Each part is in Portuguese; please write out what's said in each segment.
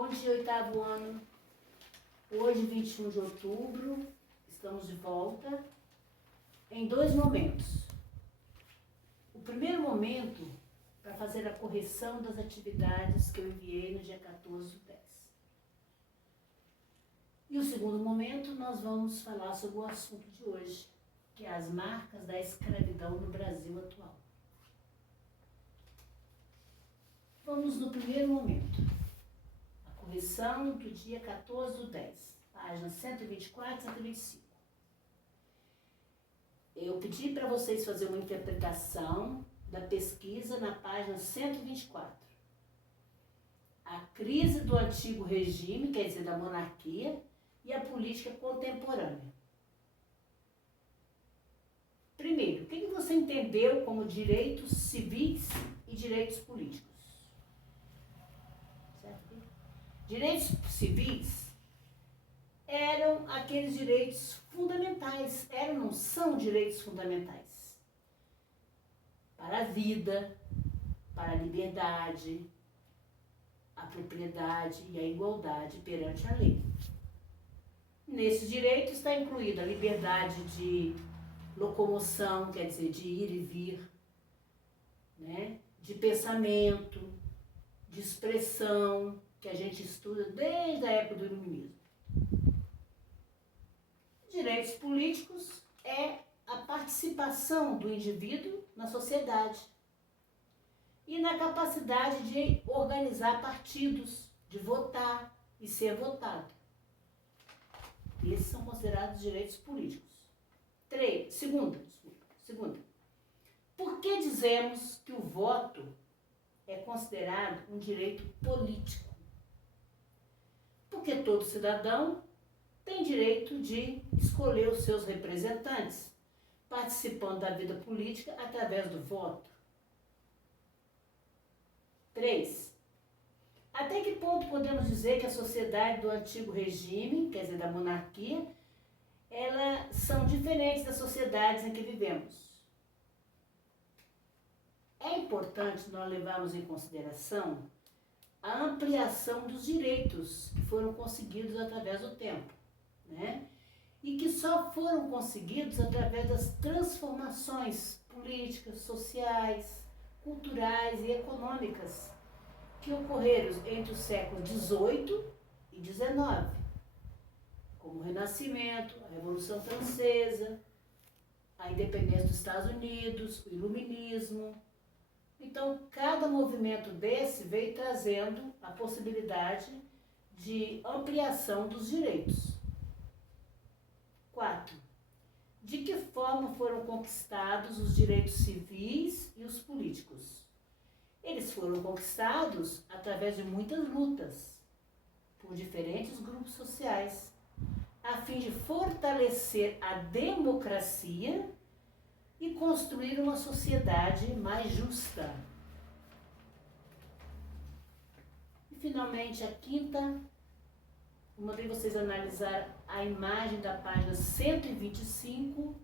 Bom dia, oitavo ano. Hoje, 21 de outubro, estamos de volta em dois momentos. O primeiro momento, para fazer a correção das atividades que eu enviei no dia 14/10. E o segundo momento, nós vamos falar sobre o assunto de hoje, que é as marcas da escravidão no Brasil atual. Vamos no primeiro momento. A correção do dia 14/10, páginas 124 e 125. Eu pedi para vocês fazerem uma interpretação da pesquisa na página 124. A crise do antigo regime, quer dizer, da monarquia, e a política contemporânea. Primeiro, o que você entendeu como direitos civis e direitos políticos? Certo? Direitos civis eram aqueles direitos fundamentais, não são direitos fundamentais para a vida, para a liberdade, a propriedade e a igualdade perante a lei. Nesses direitos está incluída a liberdade de locomoção, quer dizer, de ir e vir, né? De pensamento, de expressão, que a gente estuda desde a época do Iluminismo. Direitos políticos é a participação do indivíduo na sociedade e na capacidade de organizar partidos, de votar e ser votado. Esses são considerados direitos políticos. Segunda. Por que dizemos que o voto é considerado um direito político? Porque todo cidadão tem direito de escolher os seus representantes, participando da vida política através do voto. 3. Até que ponto podemos dizer que a sociedade do antigo regime, quer dizer, da monarquia, elas são diferentes das sociedades em que vivemos? É importante nós levarmos em consideração a ampliação dos direitos que foram conseguidos através do tempo, né? E que só foram conseguidos através das transformações políticas, sociais, culturais e econômicas que ocorreram entre os séculos XVIII e XIX, como o Renascimento, a Revolução Francesa, a independência dos Estados Unidos, o Iluminismo. Então, cada movimento desse veio trazendo a possibilidade de ampliação dos direitos. 4. De que forma foram conquistados os direitos civis e os políticos? Eles foram conquistados através de muitas lutas por diferentes grupos sociais, a fim de fortalecer a democracia e construir uma sociedade mais justa. E finalmente a quinta, eu mandei vocês analisar a imagem da página 125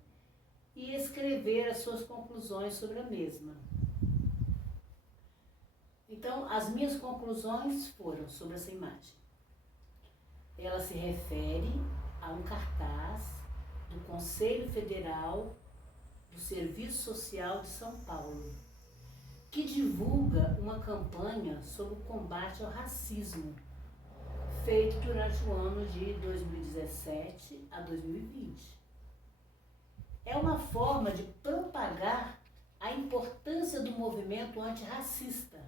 e escrever as suas conclusões sobre a mesma. Então, as minhas conclusões foram sobre essa imagem. Ela se refere a um cartaz do Conselho Federal do Serviço Social de São Paulo, que divulga uma campanha sobre o combate ao racismo, feito durante o ano de 2017 a 2020. É uma forma de propagar a importância do movimento antirracista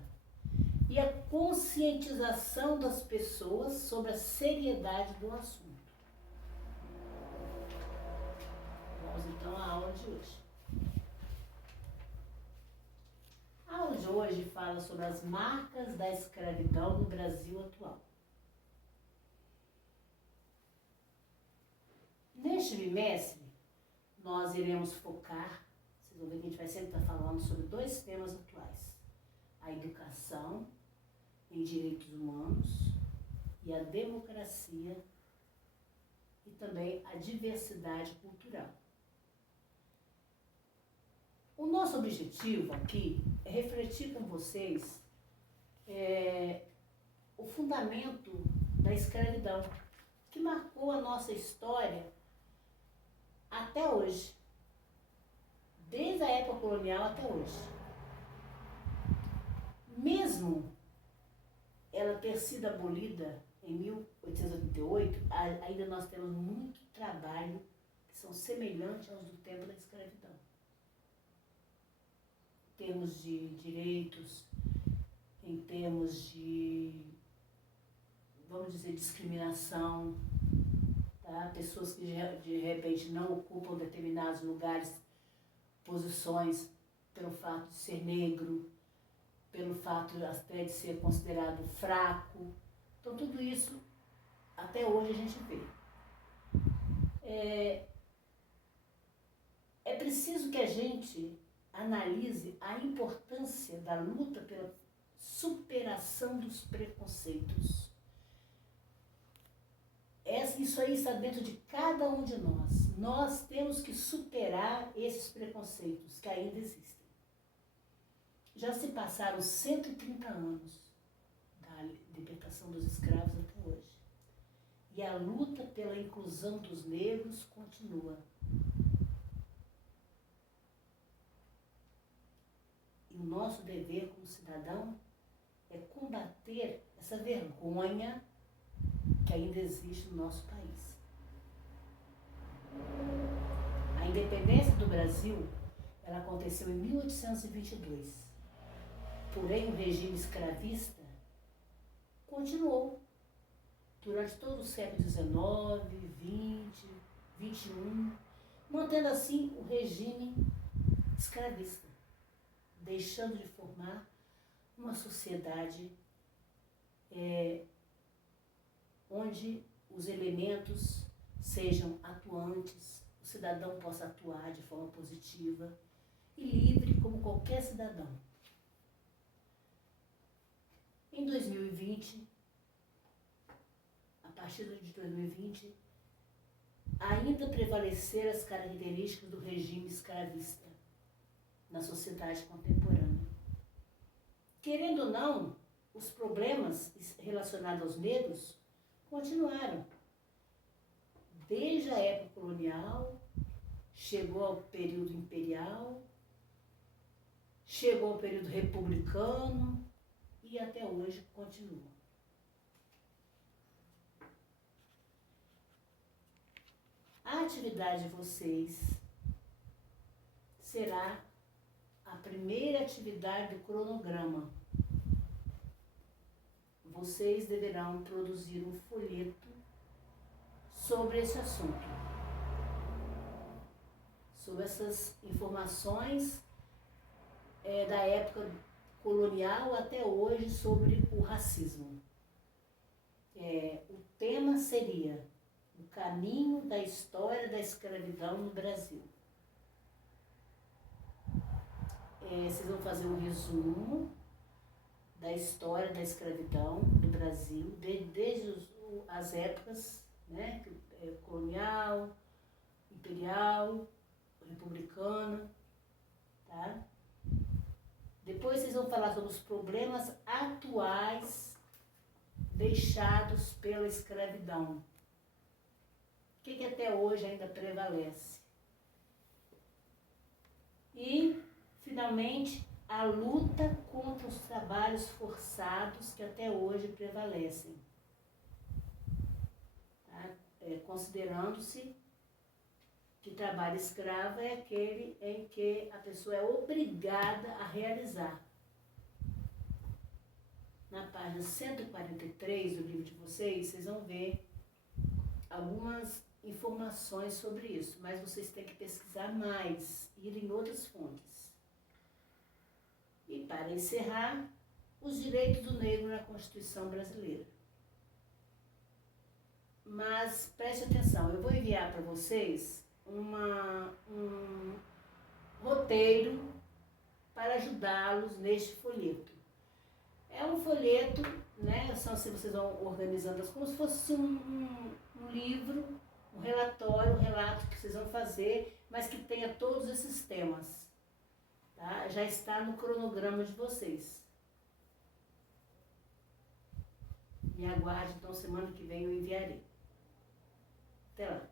e a conscientização das pessoas sobre a seriedade do assunto. Vamos então à aula de hoje. A aula de hoje fala sobre as marcas da escravidão no Brasil atual. Neste bimestre, nós iremos focar, vocês vão ver que a gente vai sempre estar falando sobre dois temas atuais: a educação em direitos humanos e a democracia e também a diversidade cultural. O nosso objetivo aqui é refletir com vocês o fundamento da escravidão, que marcou a nossa história até hoje, desde a época colonial até hoje. Mesmo ela ter sido abolida em 1888, ainda nós temos muito trabalho que são semelhantes aos do tempo da escravidão. Em termos de direitos, em termos de, vamos dizer, discriminação, tá? Pessoas que de repente não ocupam determinados lugares, posições, pelo fato de ser negro, pelo fato até de ser considerado fraco. Então tudo isso até hoje a gente vê. É preciso que a gente analise a importância da luta pela superação dos preconceitos. Isso aí está dentro de cada um de nós. Nós temos que superar esses preconceitos que ainda existem. Já se passaram 130 anos da libertação dos escravos até hoje. E a luta pela inclusão dos negros continua. E o nosso dever como cidadão é combater essa vergonha que ainda existe no nosso país. A independência do Brasil, ela aconteceu em 1822. Porém, o regime escravista continuou durante todo o século XIX, XX, XXI, mantendo assim o regime escravista, deixando de formar uma sociedade onde os elementos sejam atuantes, o cidadão possa atuar de forma positiva e livre como qualquer cidadão. Em 2020, a partir de 2020, ainda prevaleceram as características do regime escravista na sociedade contemporânea. Querendo ou não, os problemas relacionados aos negros continuaram. Desde a época colonial, chegou ao período imperial, chegou ao período republicano e até hoje continua. A atividade de vocês será a primeira atividade do cronograma. Vocês deverão produzir um folheto sobre esse assunto, sobre essas informações da época colonial até hoje sobre o racismo. O tema seria o caminho da história da escravidão no Brasil. Vocês vão fazer um resumo da história da escravidão do Brasil, desde as épocas, né, colonial, imperial, republicana, tá? Depois vocês vão falar sobre os problemas atuais deixados pela escravidão. O que até hoje ainda prevalece. E, finalmente, a luta contra os trabalhos forçados que até hoje prevalecem. Tá? Considerando-se que trabalho escravo é aquele em que a pessoa é obrigada a realizar. Na página 143 do livro de vocês vão ver algumas informações sobre isso, mas vocês têm que pesquisar mais, ir em outras fontes. E para encerrar, os direitos do negro na Constituição brasileira. Mas preste atenção, eu vou enviar para vocês um roteiro para ajudá-los neste folheto. É um folheto, né? Se vocês vão organizando como se fosse um livro, um relatório, um relato que vocês vão fazer, mas que tenha todos esses temas. Tá? Já está no cronograma de vocês. Me aguarde, então semana que vem eu enviarei. Até lá.